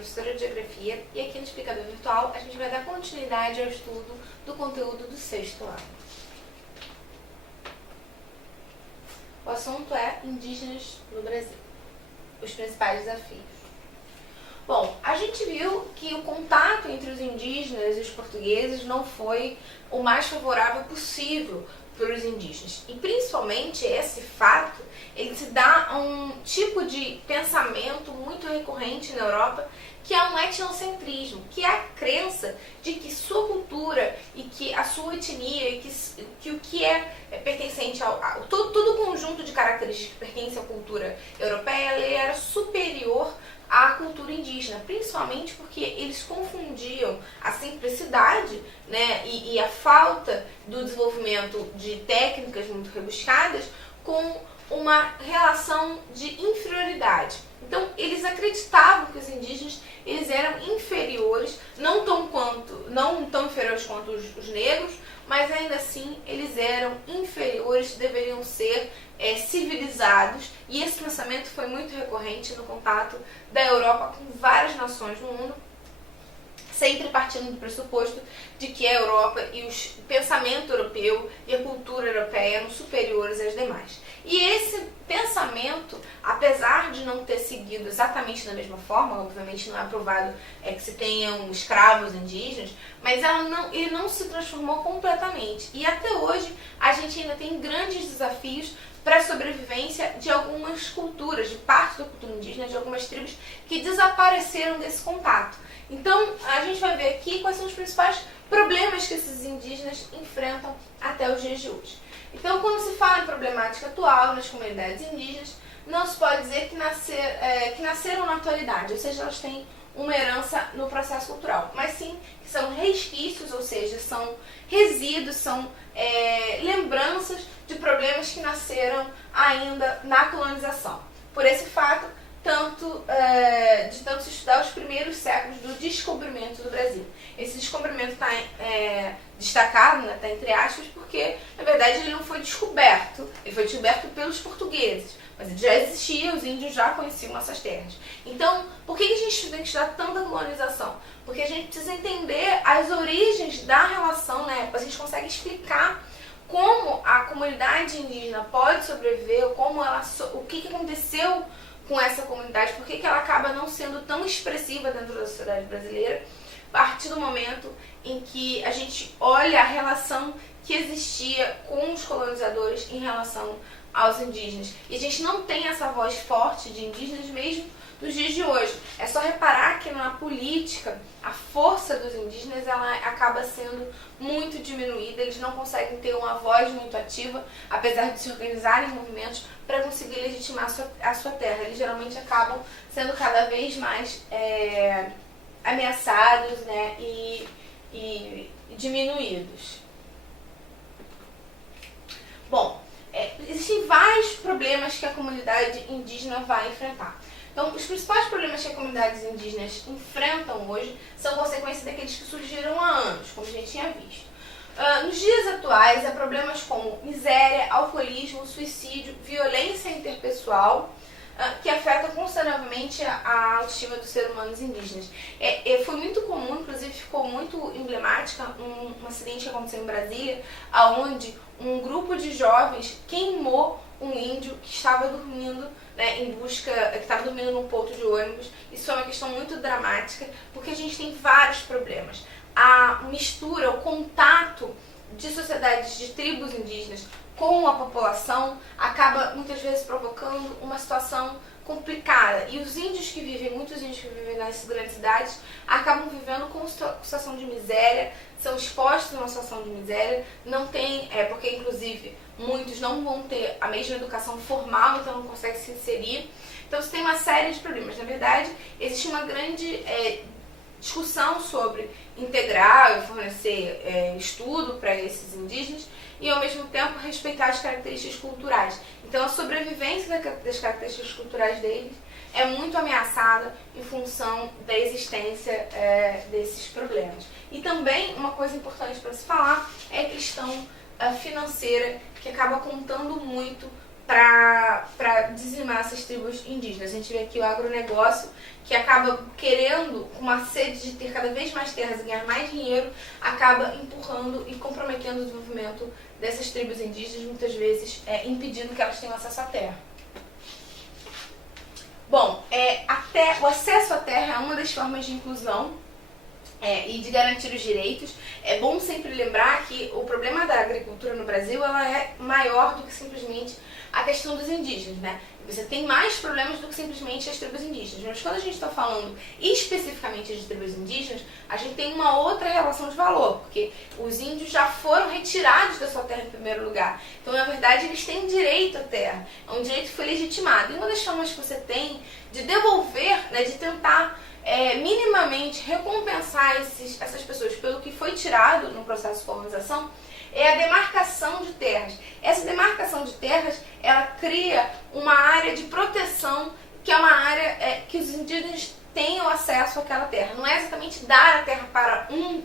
professora de Geografia e aqui no Explicador Virtual a gente vai dar continuidade ao estudo do conteúdo do 6º ano. O assunto é indígenas no Brasil, os principais desafios. Bom, a gente viu que o contato entre os indígenas e os portugueses não foi o mais favorável possível para os indígenas. E principalmente esse fato, ele se dá a um tipo de pensamento muito recorrente na Europa, que é um etnocentrismo, que é a crença de que sua cultura e que a sua etnia, e que o que é pertencente a todo o conjunto de características que pertence à cultura europeia, ele era superior à cultura indígena, principalmente porque eles confundiam a simplicidade, né, e a falta do desenvolvimento de técnicas muito rebuscadas com uma relação de inferioridade. Então, eles acreditavam que os indígenas eles eram inferiores, não tão inferiores quanto os negros, mas ainda assim eles eram inferiores, deveriam ser civilizados, e esse pensamento foi muito recorrente no contato da Europa com várias nações do mundo, sempre partindo do pressuposto de que a Europa e o pensamento europeu e a cultura europeia eram superiores às demais. E esse pensamento, apesar de não ter seguido exatamente da mesma forma, obviamente não é aprovado que se tenham escravos indígenas, mas ele não se transformou completamente. E até hoje a gente ainda tem grandes desafios para a sobrevivência de algumas culturas, de parte da cultura indígena, de algumas tribos que desapareceram desse contato. Então, a gente vai ver aqui quais são os principais problemas que esses indígenas enfrentam até os dias de hoje. Então, quando se fala em problemática atual nas comunidades indígenas, não se pode dizer que nasceram na atualidade, ou seja, elas têm uma herança no processo cultural, mas sim que são resquícios, ou seja, são resíduos, são lembranças de problemas que nasceram ainda na colonização. Por esse fato, de tanto se estudar os primeiros séculos do descobrimento do Brasil. Esse descobrimento está destacado, né, está entre aspas, porque, na verdade, ele não foi descoberto, ele foi descoberto pelos portugueses, mas ele já existia, os índios já conheciam essas terras. Então, por que a gente tem que estudar tanta colonização? Porque a gente precisa entender as origens da relação, né, a gente consegue explicar como a comunidade indígena pode sobreviver, o que aconteceu com essa comunidade, por que ela acaba não sendo tão expressiva dentro da sociedade brasileira, a partir do momento em que a gente olha a relação que existia com os colonizadores em relação aos indígenas. E a gente não tem essa voz forte de indígenas mesmo nos dias de hoje. É só reparar que na política a força dos indígenas ela acaba sendo muito diminuída, eles não conseguem ter uma voz muito ativa, apesar de se organizarem em movimentos para conseguir legitimar a sua terra. Eles geralmente acabam sendo cada vez mais ameaçados, né, e diminuídos. Bom, existem vários problemas que a comunidade indígena vai enfrentar. Então, os principais problemas que as comunidades indígenas enfrentam hoje são consequências daqueles que surgiram há anos, como a gente tinha visto. Nos dias atuais, há problemas como miséria, alcoolismo, suicídio, violência interpessoal, que afetam consideravelmente a autoestima dos seres humanos indígenas. Foi muito comum, inclusive ficou muito emblemática, um acidente que aconteceu em Brasília, onde um grupo de jovens queimou um índio que estava dormindo, né, que estava dormindo num ponto de ônibus. Isso é uma questão muito dramática, porque a gente tem vários problemas. A mistura, o contato de sociedades de tribos indígenas com a população acaba muitas vezes provocando uma situação complicada. E muitos índios que vivem nas grandes cidades acabam vivendo com situação de miséria, são expostos a uma situação de miséria, não tem, porque inclusive muitos não vão ter a mesma educação formal, então não conseguem se inserir. Então você tem uma série de problemas. Na verdade, existe uma grande discussão sobre integrar e fornecer estudo para esses indígenas e, ao mesmo tempo, respeitar as características culturais. Então, a sobrevivência das características culturais deles é muito ameaçada em função da existência desses problemas. E também, uma coisa importante para se falar é a questão financeira, que acaba contando muito para dizimar essas tribos indígenas. A gente vê aqui o agronegócio, que acaba querendo, com uma sede de ter cada vez mais terras e ganhar mais dinheiro, acaba empurrando e comprometendo o desenvolvimento dessas tribos indígenas, muitas vezes impedindo que elas tenham acesso à terra. Bom, o acesso à terra é uma das formas de inclusão e de garantir os direitos. É bom sempre lembrar que o problema da agricultura no Brasil ela é maior do que simplesmente a questão dos indígenas, né? Você tem mais problemas do que simplesmente as tribos indígenas. Mas quando a gente está falando especificamente de tribos indígenas, a gente tem uma outra relação de valor, porque os índios já foram retirados da sua terra em primeiro lugar. Então, na verdade, eles têm direito à terra. É um direito que foi legitimado. E uma das formas que você tem de devolver, né, de tentar minimamente recompensar essas pessoas pelo que foi tirado no processo de colonização, é a demarcação de terras. Essa demarcação de terras, ela cria uma área de proteção, que é uma área que os indígenas tenham acesso àquela terra. Não é exatamente dar a terra para um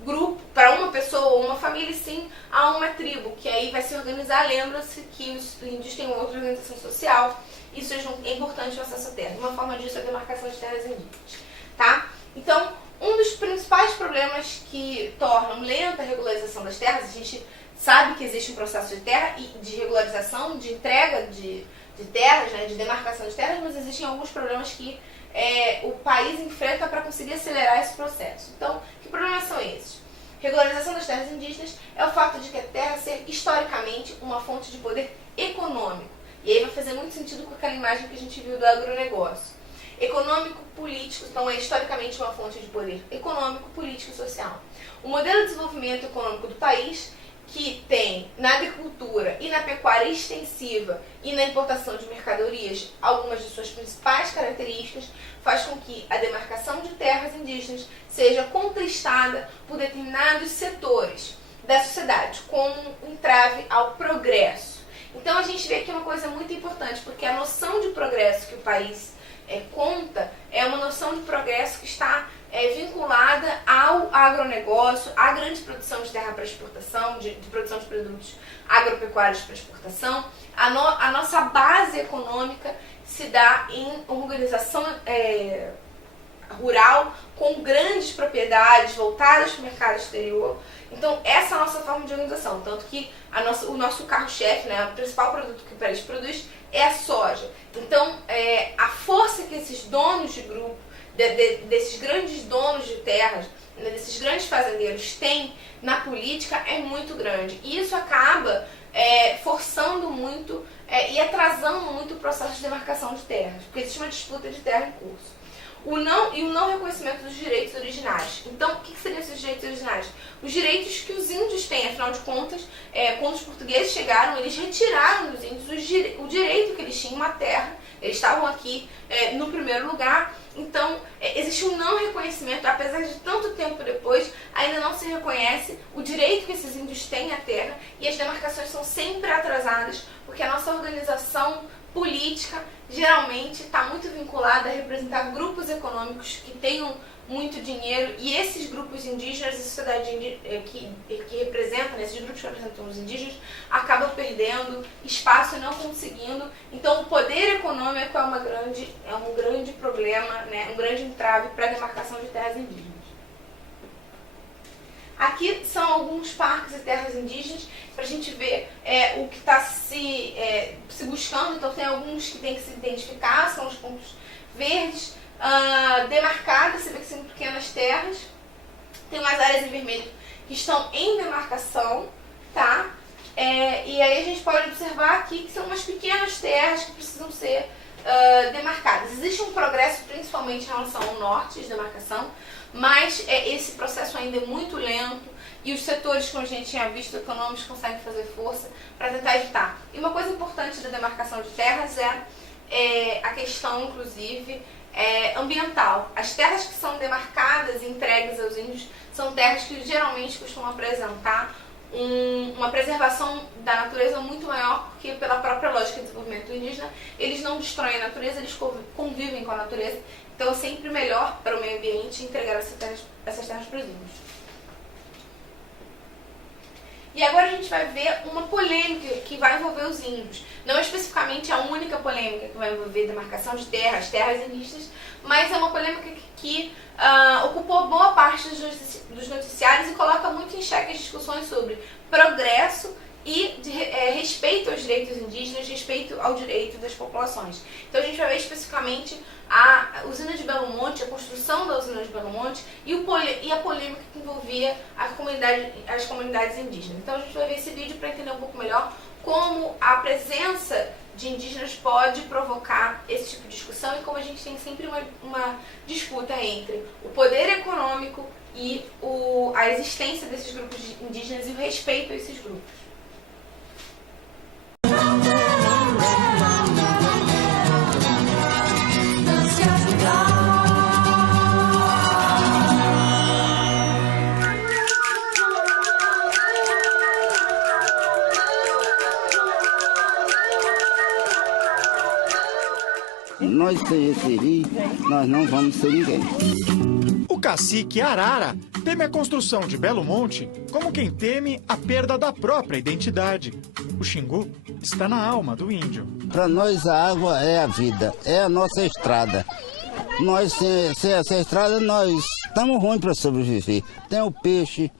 grupo, para uma pessoa ou uma família, e sim a uma tribo, que aí vai se organizar. Lembra-se que os índios têm outra organização social, isso é importante o acesso à terra. Uma forma disso é a demarcação de terras indígenas, tá? Então, um dos principais problemas que tornam lenta a regularização das terras, a gente sabe que existe um processo de terra e de regularização, de entrega de terras, né, de demarcação de terras, mas existem alguns problemas que o país enfrenta para conseguir acelerar esse processo. Então, que problemas são esses? Regularização das terras indígenas é o fato de que a terra ser historicamente uma fonte de poder econômico. E aí vai fazer muito sentido com aquela imagem que a gente viu do agronegócio. Econômico, político, então é historicamente uma fonte de poder econômico, político e social. O modelo de desenvolvimento econômico do país, que tem na agricultura e na pecuária extensiva e na importação de mercadorias algumas de suas principais características, faz com que a demarcação de terras indígenas seja contestada por determinados setores da sociedade, como um entrave ao progresso. Então a gente vê aqui uma coisa muito importante, porque a noção de progresso que o país conta é uma noção de progresso que está vinculada ao agronegócio, à grande produção de terra para exportação, de produção de produtos agropecuários para exportação. A nossa base econômica se dá em organização rural com grandes propriedades voltadas para o mercado exterior. Então, essa é a nossa forma de organização. Tanto que o nosso carro-chefe, né, o principal produto que o país produz é a soja. Então, a força que esses donos de grupo, desses grandes donos de terras, né, desses grandes fazendeiros têm na política é muito grande. E isso acaba forçando muito e atrasando muito o processo de demarcação de terras, porque existe uma disputa de terra em curso. O não reconhecimento dos direitos originários. Então, o que seriam esses direitos originários? Os direitos que os índios têm, afinal de contas, quando os portugueses chegaram, eles retiraram dos índios o direito que eles tinham à terra. Eles estavam aqui no primeiro lugar. Então, existe um não reconhecimento, apesar de tanto tempo depois, ainda não se reconhece o direito que esses índios têm à terra, e as demarcações são sempre atrasadas, porque a nossa organização política geralmente está muito vinculada a representar grupos econômicos que tenham muito dinheiro, e esses grupos indígenas e sociedade que representam, esses grupos que representam os indígenas, acabam perdendo espaço e não conseguindo. Então, o poder econômico é um grande problema, né, um grande entrave para a demarcação de terras indígenas. Aqui são alguns parques e terras indígenas para a gente ver o que está se buscando. Então, tem alguns que tem que se identificar, são os pontos verdes, demarcadas, você vê que são pequenas terras. Tem umas áreas em vermelho que estão em demarcação, tá? E aí a gente pode observar aqui que são umas pequenas terras que precisam ser demarcadas. Existe um progresso principalmente em relação ao norte de demarcação, mas esse processo ainda é muito lento, e os setores, como a gente tinha visto, econômicos, conseguem fazer força para tentar evitar. E uma coisa importante da demarcação de terras é a questão, inclusive, ambiental. As terras que são demarcadas e entregues aos índios são terras que geralmente costumam apresentar uma preservação da natureza muito maior, porque pela própria lógica de desenvolvimento indígena, eles não destroem a natureza, eles convivem com a natureza. Então é sempre melhor para o meio ambiente entregar essas terras para os índios. E agora a gente vai ver uma polêmica que vai envolver os índios. Não especificamente a única polêmica que vai envolver demarcação de terras indígenas, mas é uma polêmica que ocupou boa parte dos noticiários e coloca muito em xeque as discussões sobre progresso e respeito aos direitos indígenas, respeito ao direito das populações. Então a gente vai ver especificamente a usina de Belo Monte, a construção da usina de Belo Monte e a polêmica que envolvia as comunidades indígenas. Então a gente vai ver esse vídeo para entender um pouco melhor como a presença de indígenas pode provocar esse tipo de discussão e como a gente tem sempre uma disputa entre o poder econômico e a existência desses grupos indígenas e o respeito a esses grupos. Nós sem esse rio, nós não vamos ser ninguém. O cacique Arara teme a construção de Belo Monte como quem teme a perda da própria identidade. O Xingu está na alma do índio. Para nós a água é a vida, é a nossa estrada. Nós sem essa estrada nós estamos ruins para sobreviver. Tem o peixe,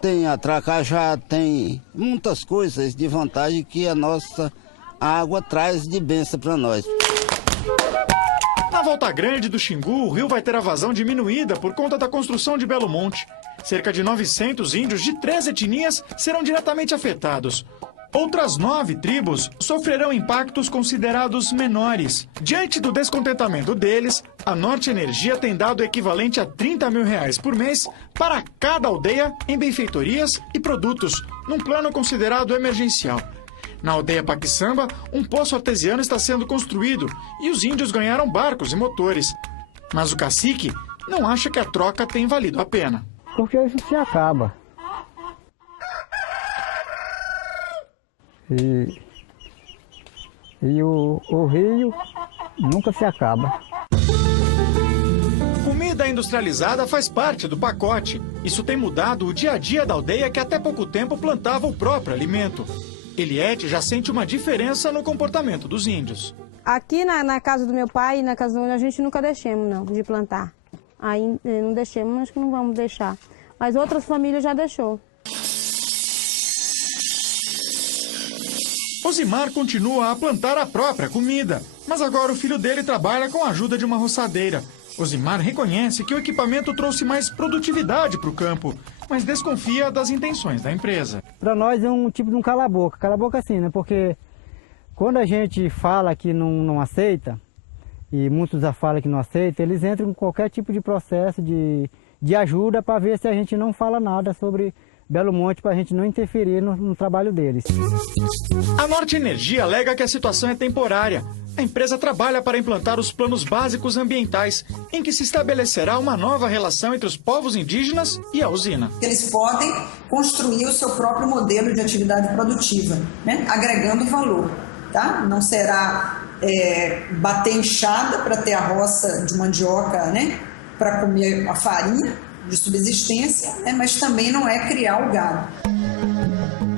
tem a tracajá, tem muitas coisas de vantagem que a nossa água traz de bênção para nós. Na Volta Grande do Xingu, o rio vai ter a vazão diminuída por conta da construção de Belo Monte. Cerca de 900 índios de 3 etnias serão diretamente afetados. Outras 9 tribos sofrerão impactos considerados menores. Diante do descontentamento deles, a Norte Energia tem dado o equivalente a R$30 mil por mês para cada aldeia em benfeitorias e produtos, num plano considerado emergencial. Na aldeia Paquissamba, um poço artesiano está sendo construído e os índios ganharam barcos e motores. Mas o cacique não acha que a troca tem valido a pena. Porque isso se acaba. E o rio nunca se acaba. Comida industrializada faz parte do pacote. Isso tem mudado o dia a dia da aldeia que até pouco tempo plantava o próprio alimento. Eliette já sente uma diferença no comportamento dos índios. Aqui na casa do meu pai e na casa do meu, a gente nunca deixamos não, de plantar. Aí não deixamos, acho que não vamos deixar. Mas outras famílias já deixou. Osimar continua a plantar a própria comida, mas agora o filho dele trabalha com a ajuda de uma roçadeira. Osimar reconhece que o equipamento trouxe mais produtividade para o campo, mas desconfia das intenções da empresa. Para nós é um tipo de um cala-boca. Cala-boca assim, né? Porque quando a gente fala que não aceita, e muitos já falam que não aceita, eles entram em qualquer tipo de processo de ajuda para ver se a gente não fala nada sobre Belo Monte, para a gente não interferir no trabalho deles. A Norte Energia alega que a situação é temporária. A empresa trabalha para implantar os planos básicos ambientais, em que se estabelecerá uma nova relação entre os povos indígenas e a usina. Eles podem construir o seu próprio modelo de atividade produtiva, né? Agregando valor. Tá? Não será bater enxada para ter a roça de mandioca, né? Para comer a farinha de subsistência, né? Mas também não é criar o gado.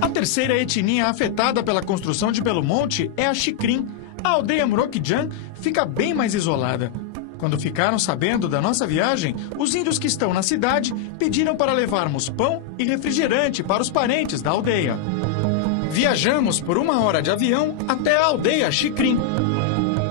A terceira etnia afetada pela construção de Belo Monte é a Xikrin. A aldeia Muroquijan fica bem mais isolada. Quando ficaram sabendo da nossa viagem, os índios que estão na cidade pediram para levarmos pão e refrigerante para os parentes da aldeia. Viajamos por 1 hora de avião até a aldeia Xikrin.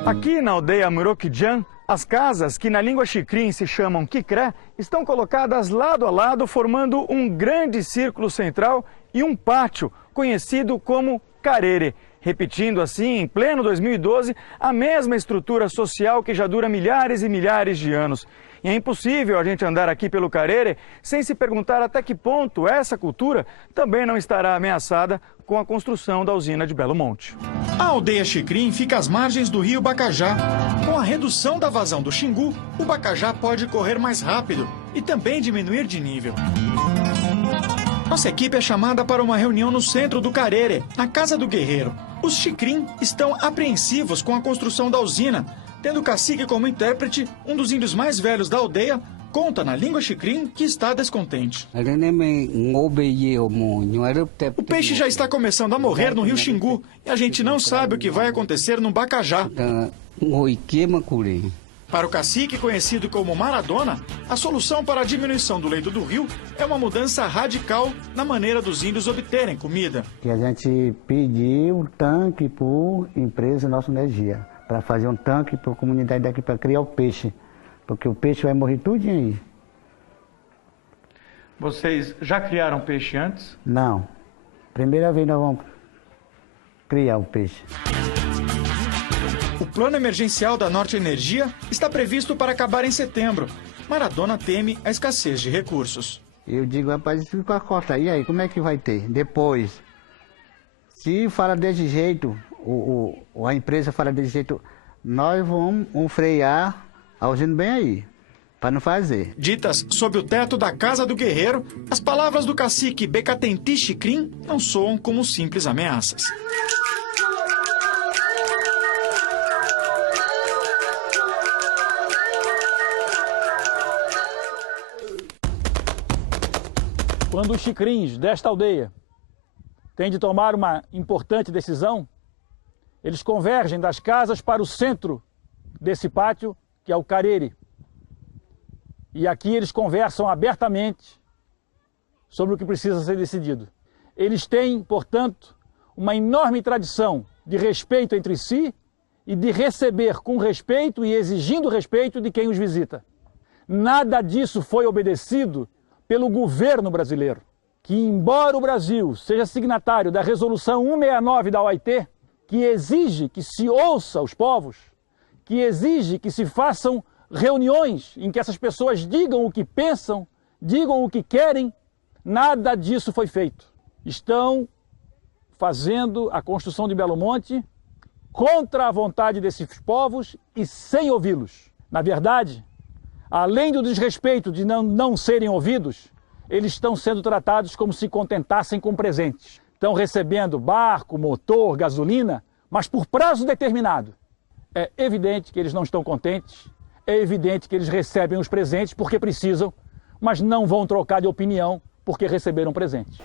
Aqui na aldeia Muroquijan, as casas, que na língua Xikrin se chamam Kicré, estão colocadas lado a lado, formando um grande círculo central e um pátio, conhecido como Carere. Repetindo assim, em pleno 2012, a mesma estrutura social que já dura milhares e milhares de anos. E é impossível a gente andar aqui pelo Carere sem se perguntar até que ponto essa cultura também não estará ameaçada com a construção da usina de Belo Monte. A aldeia Xikrin fica às margens do rio Bacajá. Com a redução da vazão do Xingu, o Bacajá pode correr mais rápido e também diminuir de nível. Nossa equipe é chamada para uma reunião no centro do Carere, na Casa do Guerreiro. Os Xikrin estão apreensivos com a construção da usina, tendo o cacique como intérprete, um dos índios mais velhos da aldeia, conta na língua xicrim que está descontente. O peixe já está começando a morrer no rio Xingu e a gente não sabe o que vai acontecer no Bacajá. Para o cacique, conhecido como Maradona, a solução para a diminuição do leito do rio é uma mudança radical na maneira dos índios obterem comida. Que a gente pediu um tanque por empresa Nossa Energia, para fazer um tanque para a comunidade daqui para criar o peixe, porque o peixe vai morrer tudinho aí. Vocês já criaram peixe antes? Não. Primeira vez nós vamos criar o peixe. O plano emergencial da Norte Energia está previsto para acabar em setembro. Maradona teme a escassez de recursos. Eu digo, rapaz, isso fica corta. E aí, como é que vai ter? Depois, se fala desse jeito, a empresa fala desse jeito, nós vamos frear a usina bem aí, para não fazer. Ditas sob o teto da Casa do Guerreiro, as palavras do cacique Becatenti Xicrim não soam como simples ameaças. Quando os xicrins desta aldeia têm de tomar uma importante decisão, eles convergem das casas para o centro desse pátio, que é o Cariri. E aqui eles conversam abertamente sobre o que precisa ser decidido. Eles têm, portanto, uma enorme tradição de respeito entre si e de receber com respeito e exigindo respeito de quem os visita. Nada disso foi obedecido pelo governo brasileiro, que embora o Brasil seja signatário da Resolução 169 da OIT, que exige que se ouça os povos, que exige que se façam reuniões em que essas pessoas digam o que pensam, digam o que querem, nada disso foi feito. Estão fazendo a construção de Belo Monte contra a vontade desses povos e sem ouvi-los. Na verdade, além do desrespeito de não serem ouvidos, eles estão sendo tratados como se contentassem com presentes. Estão recebendo barco, motor, gasolina, mas por prazo determinado. É evidente que eles não estão contentes, é evidente que eles recebem os presentes porque precisam, mas não vão trocar de opinião porque receberam presentes.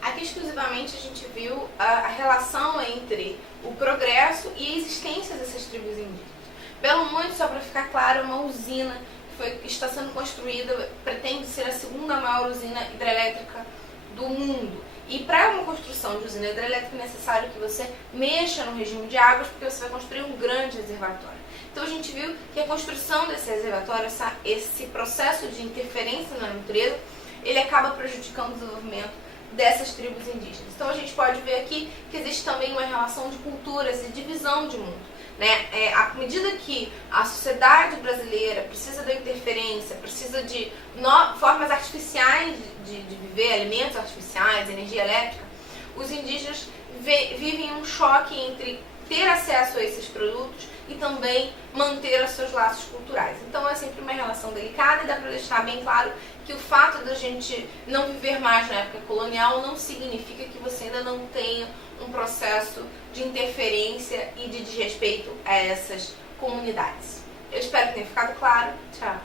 Aqui exclusivamente a gente viu a relação entre o progresso e a existência dessas tribos indígenas. Belo Monte, só para ficar claro, é uma usina que está sendo construída, pretende ser a segunda maior usina hidrelétrica do mundo. E para uma construção de usina hidrelétrica é necessário que você mexa no regime de águas, porque você vai construir um grande reservatório. Então a gente viu que a construção desse reservatório, esse processo de interferência na natureza, ele acaba prejudicando o desenvolvimento dessas tribos indígenas. Então a gente pode ver aqui que existe também uma relação de culturas e divisão de mundo. À medida que a sociedade brasileira precisa da interferência, precisa de formas artificiais de viver, alimentos artificiais, energia elétrica, os indígenas vivem um choque entre ter acesso a esses produtos e também manter os seus laços culturais. Então é sempre uma relação delicada e dá para deixar bem claro que o fato da gente não viver mais na época colonial não significa que você ainda não tenha um processo de interferência e de desrespeito a essas comunidades. Eu espero que tenha ficado claro. Tchau.